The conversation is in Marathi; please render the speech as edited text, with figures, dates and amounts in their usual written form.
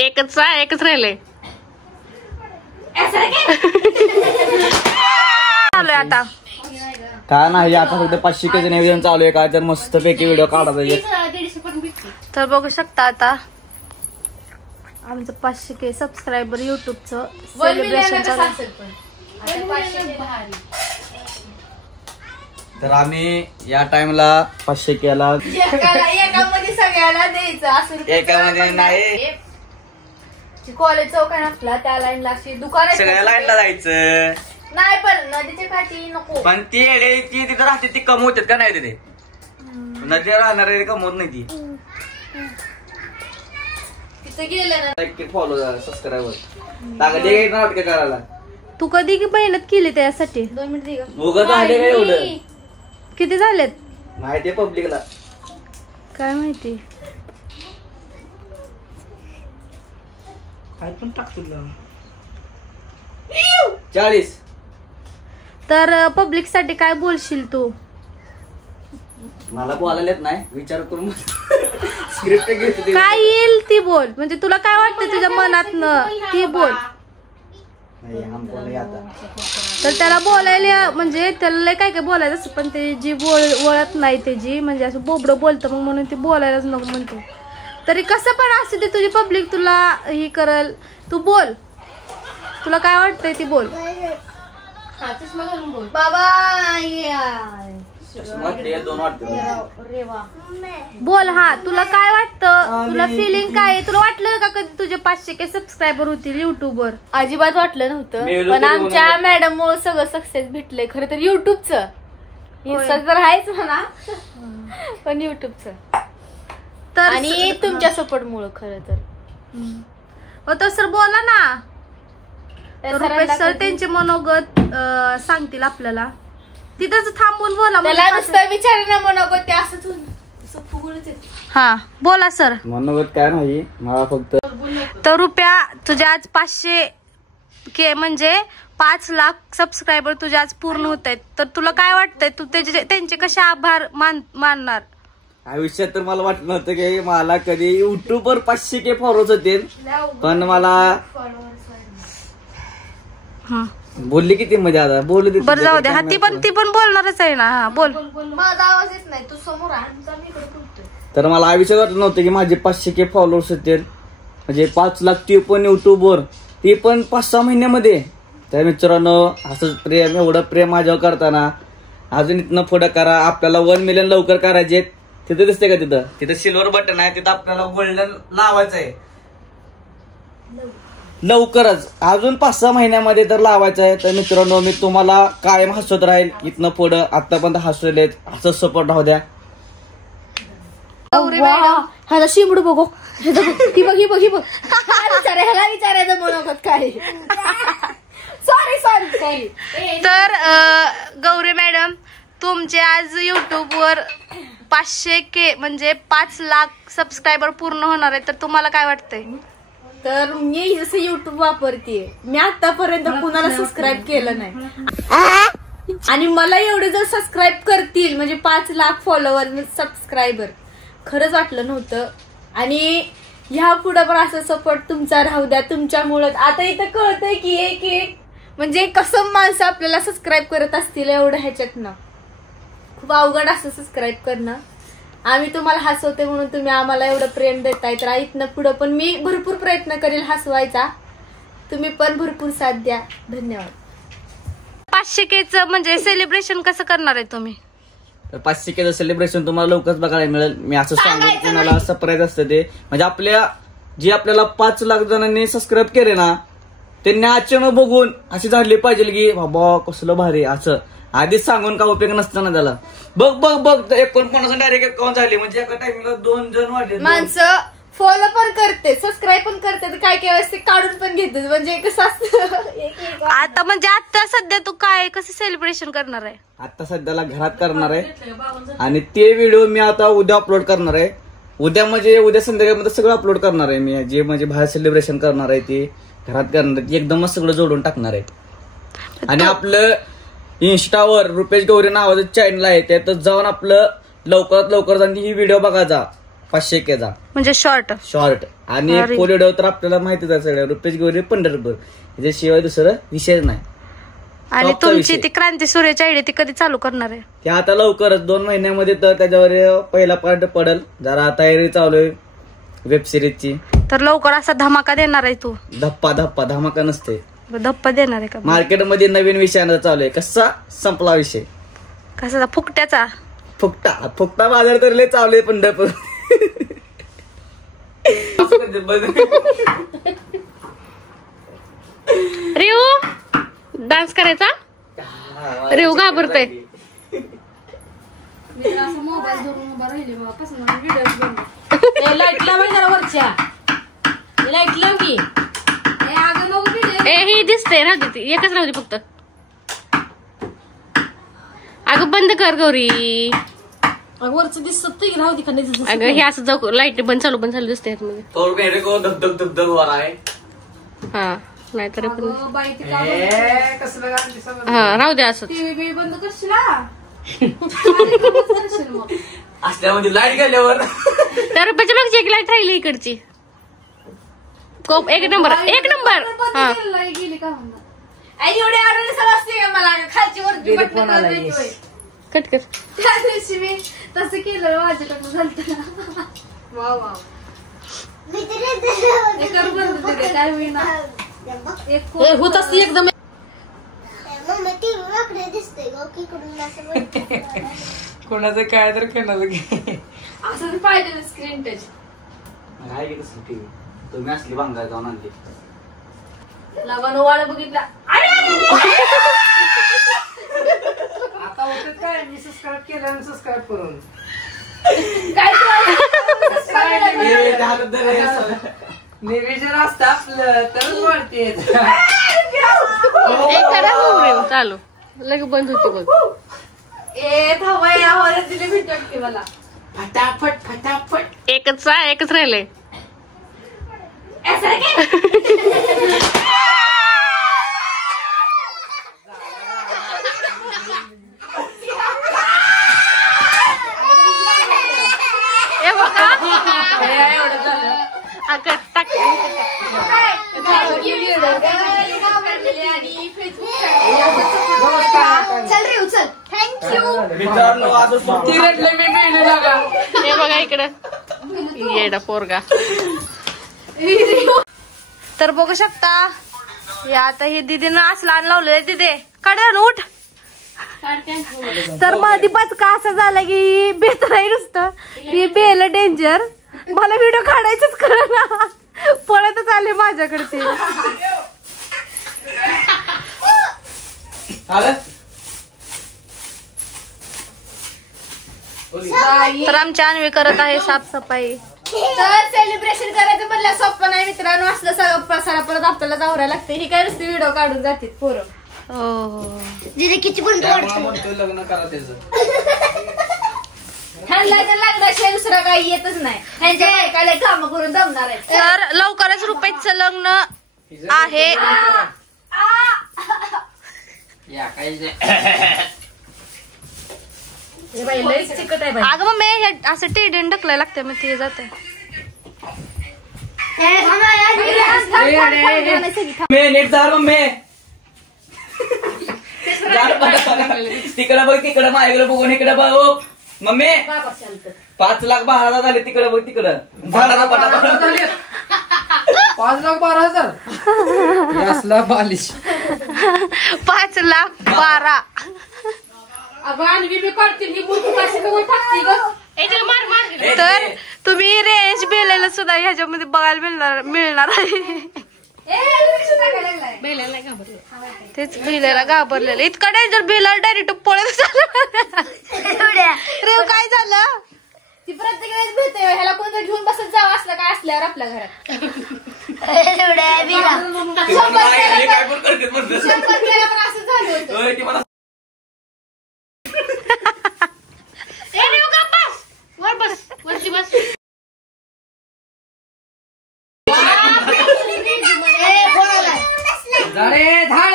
एकच राहिले चालू आता काय नाही आता फक्त 500 के निवेदन चालू आहे. काय तर मस्त पैकी व्हिडिओ काढायचा. तर बघू शकता आता आमचं 500 के सबस्क्रायबर युट्यूबचं सेलिब्रेशन चालू आहे. तर आम्ही या टाइमला 500 केला एकामध्ये सगळ्याला द्यायचं असं एकामध्ये नाही. कॉलेज चौक आहे आपला त्या लाईनला अशी दुकान सगळ्या लाईनला जायचं नाही पण नदीच्या काठी नको. पण ती तिथं राहते ती कमवतात का नाही तिथे नदी राहणार कमवत नाही ती. तिथे गेलं ना फॉलो सबस्क्रायबर टाकायचे नाटक करायला. तू कधी मेहनत केली त्यासाठी 2 मिनिट उगाच आले काय एवढं किती झालेत माहितीये पब्लिकला काय माहिती. काय पण टाकतो 40. तर पब्लिक साठी काय बोलशील तू. मला बोलायला येत नाही विचार करून स्क्रिप्ट घेते काय येईल ती बोल म्हणजे तुला काय वाटतं तुझ्या मनातनं ती बोल. तर त्याला बोलायला म्हणजे त्याला लय काय काय बोलायचं असं पण ते जी वळत नाही त्याची म्हणजे असं बोबडं बोलतं मग म्हणून ती बोलायलाच नको म्हणतो. तरी कसं पण असते ते तुझी पब्लिक तुला ही करल तू बोल तुला काय वाटतंय ती बोल. बाबा बोल हा तुला काय वाटतं तुला फिलिंग काय आहे. तुला वाटलं का कधी तुझे 500 के सबस्क्रायबर होतील युट्यूबवर. अजिबात वाटलं नव्हतं पण आमच्या मॅडम मुळे सगळं सक्सेस भेटलंय. खरं तर युट्यूबचं इन्स्टा तर आहेच म्हणा पण युट्यूबचं तर आणि तुमच्या सपोर्ट मुळे खरं तर सर बोला ना. रुपेश सर त्यांचे मनोगत सांगतील आपल्याला तिथंच थांबून बोला. त्याला नुसतं विचार ना मनोगत ते असंच. हा बोला सर. मनोगत काय नाही मला फक्त. तर रुपया तुझ्या आज 500 के म्हणजे 5 लाख सबस्क्रायबर तुझे आज पूर्ण होत आहेत. तर तुला काय वाटतंय तू त्यांचे कसे आभार मानणार. आयुष्यात तर मला वाटत नव्हतं की मला कधी युट्यूबवर 500 के फॉलोअर्स होते पण मला बोलली किती मजा आता बोलू दे. बरं जाऊ दे हा ती पण बोलणारच आहे ना. हा बोल. माझा आवाज येत नाही तू समोर तर मला आयुष्यात वाटत नव्हतं की माझे 500 के फॉलोअर्स होते म्हणजे 5 लाख ती पण युट्यूबवर ती पण 5-6 महिन्यामध्ये. त्या मित्रांनो असं प्रेम एवढं प्रेम माझ्यावर करताना अजून इथनं पुढं करा. आपल्याला 1 मिलियन लवकर करायचे. तिथं दिसते का तिथं सिल्वर बटन आहे तिथं आपल्याला गोल्डन लावायचं आहे लवकरच अजून 5-6 महिन्यामध्ये तर लावायचं आहे. तर मित्रांनो मी तुम्हाला कायम हसवत राहील इथनं पुढं. आतापर्यंत हसवलेत असं सपोर्ट राहू द्या. ह्याला शिमडू बघू ही बघ ह्याला विचारायचं मनोगत काय. सॉरी. तर गौरी मॅडम तुमचे आज युट्यूबवर 500 के म्हणजे 5 लाख सबस्क्रायबर पूर्ण होणार आहे. तर तुम्हाला काय वाटतंय. तर मी जसं युट्यूब वापरते मी आतापर्यंत कुणाला सबस्क्राईब केलं नाही आणि मला एवढे जर सबस्क्राईब करतील म्हणजे 5 लाख फॉलोअर सबस्क्रायबर खरंच वाटलं नव्हतं. आणि ह्या पुढे पण असं सपोर्ट तुमचा राहू द्या. तुमच्यामुळं आता इथं कळतंय की एक म्हणजे कसं माणसं आपल्याला सबस्क्राईब करत असतील एवढं ह्याच्यातनं. खूप अवघड असं सबस्क्राईब करणं. आम्ही तुम्हाला हसवते म्हणून तुम्ही आम्हाला एवढं प्रेम देताय. तर इथनं पुढं पण मी भरपूर प्रयत्न करेल हसवायचा. तुम्ही पण भरपूर साथ द्या. धन्यवाद. 500 केचं म्हणजे सेलिब्रेशन कसं करणार आहे तुम्ही. 500 केचं सेलिब्रेशन तुम्हाला लवकरच बघायला मिळेल. मी असं सांगेन तुम्हाला सरप्राईज असतं ते म्हणजे आपल्याला 5 लाख जणांनी सबस्क्राईब केले ना त्यांनी अचानक बघून असे झाले पाहिजे की बाबा कसलं भारी असं आधीच सांगून का उपयोग नसताना त्याला. बघ 49 डायरेक्ट अकाउंट झाले म्हणजे एका टाइमला 2 जण वाढले. माणसं फॉलो पण करते सबस्क्राईब पण करते काय वेळेस ते काढून पण घेते म्हणजे कसं असतं. आता म्हणजे आता सध्या तू काय कसं सेलिब्रेशन करणार आहे. आता सध्याला घरात करणार आहे आणि ते व्हिडिओ मी आता उद्या अपलोड करणार आहे. उद्या संध्याकाळमध्ये सगळं अपलोड करणार आहे मी. जे म्हणजे बाहेर सेलिब्रेशन करणार आहे ते घरात करणार आहे एकदमच सगळं जोडून टाकणार आहे. आणि आपलं इंस्टावर रुपेश गौरी नावाचं चॅनल आहे त्यात जाऊन आपलं लवकरात लवकर जाऊन ही व्हिडिओ बघायचा. 500Kचा म्हणजे शॉर्ट. आणि एक फुल व्हिडिओ तर आपल्याला माहितीच आहे सगळ्या रुपेश गौरी पंढरपूर याच्याशिवाय दुसरं विषय नाही. आणि तुमची ती क्रांती सूर्याची आयडी ती कधी चालू करणार आहे? ते आता लवकरच 2 महिन्यामध्ये तर त्याच्यावर पहिला पार्ट पडेल. जरा तयारी चालू आहे वेब सिरीजची. तर लवकर असा धमाका देणार आहे तू? धप्पा धमाका नसते, धप्पा देणार आहे का? मार्केटमध्ये नवीन विषयानं चालू आहे. कसा संपला विषय? कसा? फुकट्याचा? फुकटा बाजार तर लय चालू आहे पंढरपूर. रेऊ डान्स करायचा? रेऊ घाबरतोय. लाईट लाव जरा वरच्या, लाईट लाव की. ही दिसते राहू दे, एकच राहू दे फक्त. अगं बंद कर गौरी. वरच दिसत राहू दे. अगं हे असं जाऊ लाईट बंद चालू दिसते हा. नाहीतर हा राहू दे असं. बंद करशील असल्यामध्ये लाईट गेल्यावर त्या रुपयाची मागची एक लाईट राहिली इकडची. एक नंबर हा. गेली का एवढे आढळले सर असते का मला खालची वरती कट कर. त्या दिवशी मी तसं केलं माझ्याकडनं झालं. वा वा होत असते एकदम. कोणाचं काय तर कोणाचं असं पाहिजे स्क्रीन टच. तुम्ही असली भांगार जाऊन आणली. लग्न वाळ बघितला आता होते काय मी सबस्क्राईब केलं आणि सबस्क्राईब करून काय निवेदन असतं आपलं तरच वाढते. चालू लगे बंद होते बघ. थांबा यावरच दिले भेट वाटते मला. फटाफट फटाफट एकच राहिलंय. हे बघा इकडं येडा पोरगा. तर बघू शकता आता हे दीदीनं असलं आण लावलंय. तिथे काढ उठ. तर मग दीपाच का असं झालं की बेत नाही नुसतं ही बेल डेंजर. मला व्हिडिओ काढायचंच खरं ना, पळतच आले माझ्याकडे ते. तर आमची अन्वी करत आहे साफसफाई. तर सेलिब्रेशन करायचं म्हणलं सोपं नाही मित्रांनो. असलं सगळं पसारा परत आपल्याला जावरा लागते. ही काय नुसती व्हिडिओ काढून जाते पोरं. लग्न करा त्याचं. ह्यांना तर लग्नाशिवाय दुसरं काही येतच नाही. ह्यांच्या बायकाला काम करून जमणार आहे. तर लवकरच रुपेशचं लग्न आहे. अगं मग मी असं टेढेन ढकलायला लागते मग ते जाते. नीट जा मम्मी. तिकडे बघ तिकडं माझ्याकडे बघून इकडे बघ. मम्मी 5,12,000 झाले. तिकडे बघ तिकडं. 5,12,000 असला बालिश. 5,12,000. तर तुम्ही रेंज बेलेला सुद्धा ह्याच्यामध्ये बघायला मिळणार आहे. तेच बेलेला घाबरलेलं. इतका डेंजर बेला डायरेक्ट पळत झालं. रेव काय झालं? ती प्रत्येक वेळेस भेटते. ह्याला कोणतं घेऊन बसत जावं असलं काय असल्यावर आपल्या घरात. 100 केलं पण असं झालं होतं. वर बस वरती बस. झाले धाड